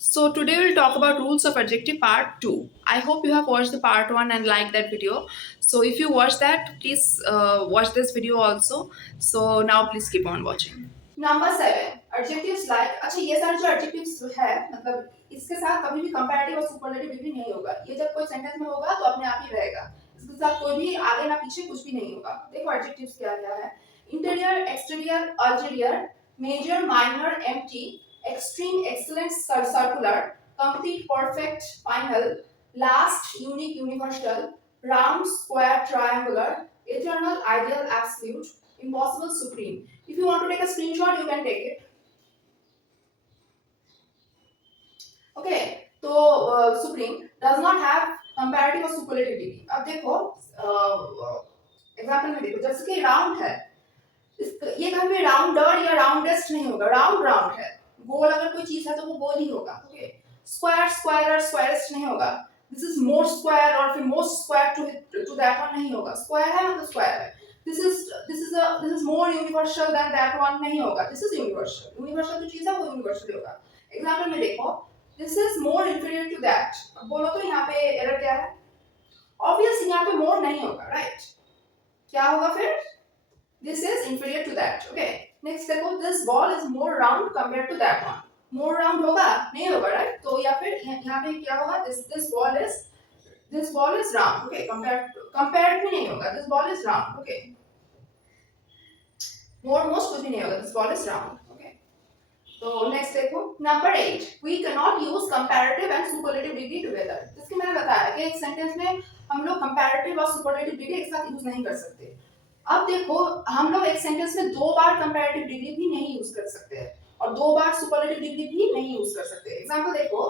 So today we'll talk about rules of adjective part 2. I hope you have watched the part 1 and liked that video. So if you watched that, please watch this video also. So now please keep on watching. Number 7 adjectives like अच्छा ये सारे जो adjectives है मतलब इसके साथ कभी भी कंपैरेटिव और सुपरलेटिव डिग्री नहीं होगा। ये जब कोई सेंटेंस में होगा तो अपने आप ही रहेगा। इसके साथ कोई भी आगे ना पीछे कुछ भी नहीं होगा। देखो एडजेक्टिव्स क्या क्या है। Interior, exterior, ulterior, major, minor, empty, extreme, excellent, circular, complete, perfect, final, last, unique, universal, round, square, triangular, eternal, ideal, absolute, impossible, supreme. If you want to take a screenshot, you can take it. Okay, तो supreme does not have comparative or superlative degree. अब देखो example में देखो जैसे कि round है, ये कहीं भी राउंडर या राउंडेस्ट नहीं होगा। राउंड राउंड है, गोल अगर कोई चीज है तो वो गोल ही होगा। ओके, स्क्वायर स्क्वायर स्क्वायरेस्ट नहीं होगा। दिस इज मोर स्क्वायर और फिर most square to that one नहीं होगा। स्क्वायर है मतलब स्क्वायर है। This is more universal than that one नहीं होगा। This is universal. यूनिवर्सल जो चीज है वो यूनिवर्सल होगा। एग्जांपल में देखो, this is more inferior to that. अब बोलो तो यहाँ पे एरर क्या है? ऑब्वियसली यहाँ पे मोर नहीं होगा, राइट? क्या होगा फिर? This is inferior to that. Okay. Next देखो, this ball is more round compared to that one. More round होगा? नहीं होगा, right? तो या फिर यहाँ पे क्या होगा? This ball is round. Okay. Compared भी नहीं होगा. This ball is round. Okay. More most कुछ भी नहीं होगा. This ball is round. Okay. तो next देखो, number 8. We cannot use comparative and superlative degree together. इसके मैंने बताया कि एक सेंटेंस में हम लोग comparative और superlative degree एक साथ यूज नहीं कर सकते। अब देखो, हम लोग एक सेंटेंस में दो बार कंपैरेटिव डिग्री भी नहीं यूज कर सकते हैं और दो बार सुपरलेटिव डिग्री भी नहीं यूज कर सकते। एग्जांपल देखो,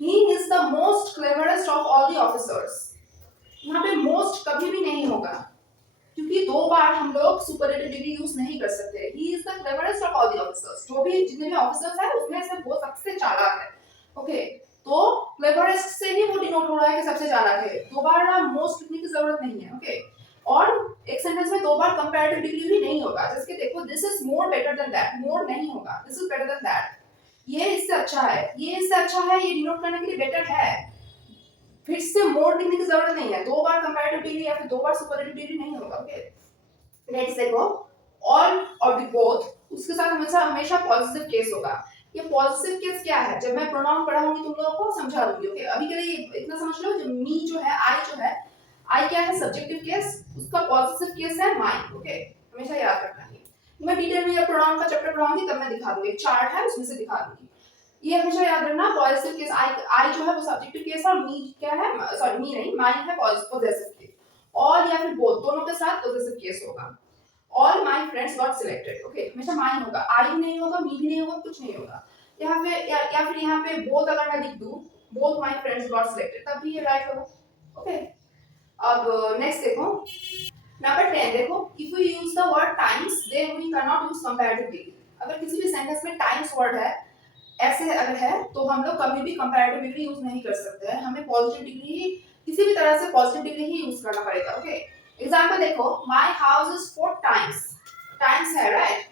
he is the most cleverest of all the officers. यहाँ पे मोस्ट कभी भी नहीं होगा क्योंकि दो बार हम लोग सुपरलेटिव डिग्री यूज नहीं कर सकते। He is the cleverest of all the officers. जो भी जितने भी ऑफिसर्स हैं उसमें से वो सबसे चालाक है। ओके, तो क्लेवरेस्ट से ही वो डिनोट हो रहा है कि सबसे चालाक है। दो बार ना मोस्ट लिखने की जरूरत नहीं है। ओके, और एक सेंटेंस में दो बार कंपैरेटिव डिग्री भी नहीं होगा। जैसे कि देखो, this is more better than that. More नहीं होगा, this is better than that. ये इससे अच्छा है, ये इससे अच्छा है, ये डिनोट करने के लिए बेटर है। फिर से मोर लिखने की जरूरत नहीं है। दो बार कंपैरेटिव डिग्री या फिर दो बार सुपरलेटिव डिग्री नहीं होगा। ओके, नेक्स्ट देखो, ऑल और द बोथ, उसके साथ हमेशा हमेशा पॉजिटिव केस होगा। ये पॉजिटिव केस क्या है? जब मैं प्रोनाउन पढ़ाऊंगी तुम लोगों को समझा दूंगी। ओके, अभी के लिए इतना समझ लो, जो मी जो है, आई जो है, आई क्या है? सब्जेक्टिव केस, उसका पॉजिटिव केस है माई। ओके, हमेशा याद रखना है। मैं डिटेल में जब प्रोनाउन का चैप्टर पढ़ाऊंगी तब मैं दिखा दूंगी। एक चार्ट है उसमें से दिखा दूंगी। ये हमेशा याद रखना, पॉजिटिव केस आई जो है वो सब्जेक्टिव केस है और मी क्या है? सॉरी, मी नहीं, माई है पॉजिटिव केस। ऑल या फिर बोथ, दोनों के साथ पॉजिटिव केस होगा। All my friends got selected. Okay, हमेशा माई होगा, आई नहीं होगा, मी भी नहीं होगा, कुछ नहीं होगा। यहाँ पे या फिर यहाँ पे बोथ अगर मैं लिख दूं, both my friends got selected, तब भी ये राइट होगा। ओके, अब नेक्स्ट देखो, नंबर 10 देखो, if you use the word times then we can not use comparative degree. अगर किसी भी सेंटेंस में टाइम्स वर्ड है, ऐसे अगर है, तो हम लोग कभी भी कंपैरेटिव डिग्री यूज नहीं कर सकते हैं। हमें पॉजिटिव डिग्री ही, किसी भी तरह से पॉजिटिव डिग्री ही यूज करना पड़ेगा। ओके, एग्जांपल देखो, my house is 4 times. Times है, राइट?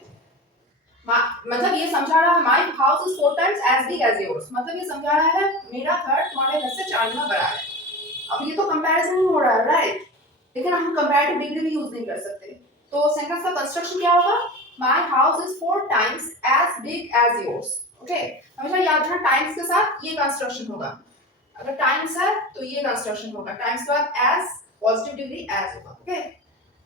मतलब ये समझा रहा है, my house is 4 times as big as yours. मतलब ये समझा रहा है मेरा घर तुम्हारे घर से 4 गुना बड़ा है। अब ये तो कंपैरिजन ही हो रहा है, राइट? लेकिन हम कंपैरेटिव डिग्री भी यूज नहीं कर सकते। तो सेंटेंस का कंस्ट्रक्शन क्या होगा? My house is 4 times as big as yours. Okay, हमेशा याद रखना, टाइम्स के साथ ये कंस्ट्रक्शन होगा। अगर टाइम्स है तो ये कंस्ट्रक्शन होगा। टाइम्स के बाद एज, पॉजिटिव डिग्री एज होगा। ओके,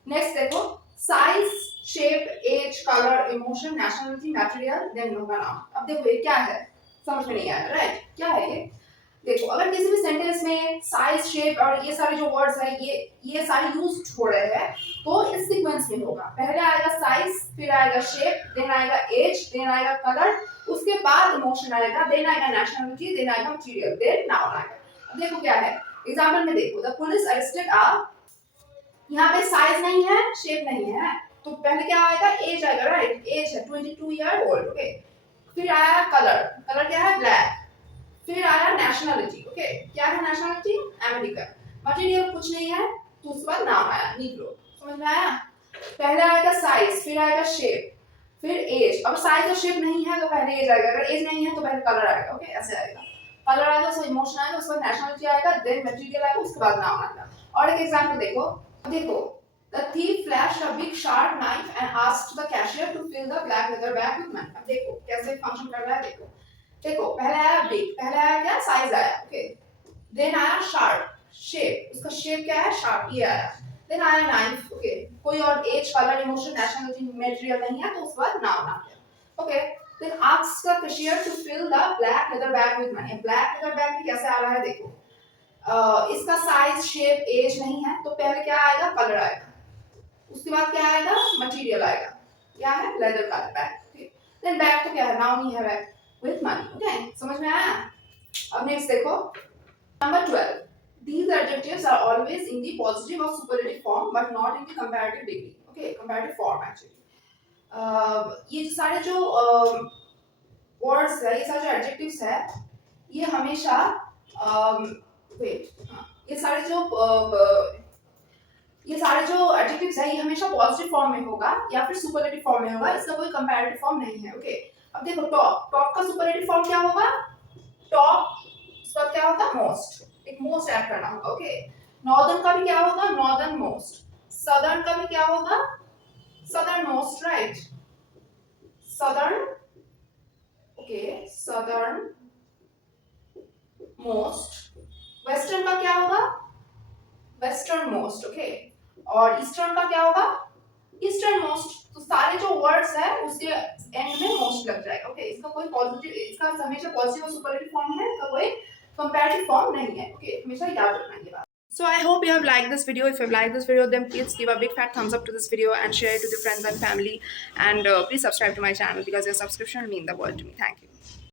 नेक्स्ट देखो, size, shape, age, colour, emotion, nationality, material, then होगा नाउन। अब देखो ये क्या है? समझ में नहीं आया, राइट? क्या है ये? देखो, अगर किसी भी सेंटेंस में साइज, शेप और ये सारे जो वर्ड्स हैं, ये सारे यूज हो रहे हैं, तो इस सीक्वेंस में होगा। पहले आएगा साइज, फिर आएगा शेप, देन आएगा एज, देन आएगा कलर, उसके बाद इमोशन आएगा, देन आएगा नेशनलिटी, देन आएगा मटेरियल, देन नाउन आएगा। अब देखो क्या है, एग्जांपल में देखो, द पुलिस अरेस्टेड आ, यहाँ पे साइज नहीं है, शेप नहीं है, तो पहले क्या आएगा? एज आएगा, राइट? एज है 22 ईयर ओल्ड। ओके, फिर आया कलर, कलर क्या है? ब्लैक। फिर आया नेशनलिटी। ओके, क्या है नेशनलिटी? अमेरिकन। मटेरियल कुछ नहीं है, तो उसके बाद नाम आया नीग्रो। समझ में आया? पहले आएगा साइज, फिर आएगा शेप, फिर एज। अब साइज और शेप नहीं है तो पहले एज आएगा, अगर एज नहीं है तो पहले कलर आएगा। ओके, ऐसे आएगा। कलर आएगा, उसका इमोशन आएगा, उसके बाद नेशनलिटी आएगा, देन मटेरियल आएगा, उसके बाद नाउन आएगा। और एक एग्जांपल देखो, देखो The thief flashed a big sharp knife and asked the cashier to fill the black leather bag with money. अब देखो कैसे फंक्शन कर रहा है, देखो देखो पहले आया बिग, पहले आया क्या, साइज आया, ओके, देन आया शार्प, शेप, उसका शेप क्या है, शार्प, ये आया, देन आया नाइफ, ओके, कोई और age, colour, emotion, nationality, material नहीं है, तो उसके बाद नाउन आ गया, okay. Then asks the cashier to fill the black leather bag with money. Black leather bag में कैसे आ रहा है, देखो इसका साइज, शेप, एज नहीं है, तो पहले क्या आएगा, कलर आएगा, उसके बाद क्या आएगा, मटेरियल आएगा, क्या है, लेदर का बैग, ठीक। देन बैग तो क्या है, नाउन ही है, बैग विद मनी, ओके, समझ में आया। अब नेक्स्ट देखो, number 12, these adjectives are always in the positive or superlative form but not in the comparative degree, okay, comparative form actually। ये सारे जो वर्ड्स है, ये सारे जो एडजेक्टिव्स है, ये हमेशा ये सारे जो एडजेक्टिव्स है, ये हमेशा पॉजिटिव फॉर्म में होगा या फिर सुपरलेटिव फॉर्म में होगा, इसका कोई कंपैरेटिव फॉर्म नहीं है, ओके। अब देखो टॉप, टॉप का सुपरलेटिव फॉर्म क्या होगा, टॉप, उसका क्या होगा, मोस्ट, एक मोस्ट ऐड करना होगा, ओके। नॉर्दर्न का भी क्या होगा, नॉर्दर्न मोस्ट, सदर्न का भी क्या होगा, southern most, right, southern, okay, southern most. Western का क्या होगा, वेस्टर्न मोस्ट, ओके, और ईस्टर्न का क्या होगा, ईस्टर्न मोस्ट। तो सारे जो वर्ड्स है उसके एंड में मोस्ट लग जाएगा, ओके। इसका कोई पॉजिटिव, इसका हमेशा पॉजिटिव और सुपरलेटिव फॉर्म है, इसका कोई कंपैरेटिव फॉर्म नहीं है, ओके, हमेशा याद रखना ये बात। So I hope you have liked this video. If you have liked this video, then please give a big fat thumbs up to this video and share it with your friends and family. And please subscribe to my channel because your subscription will mean the world to me. Thank you.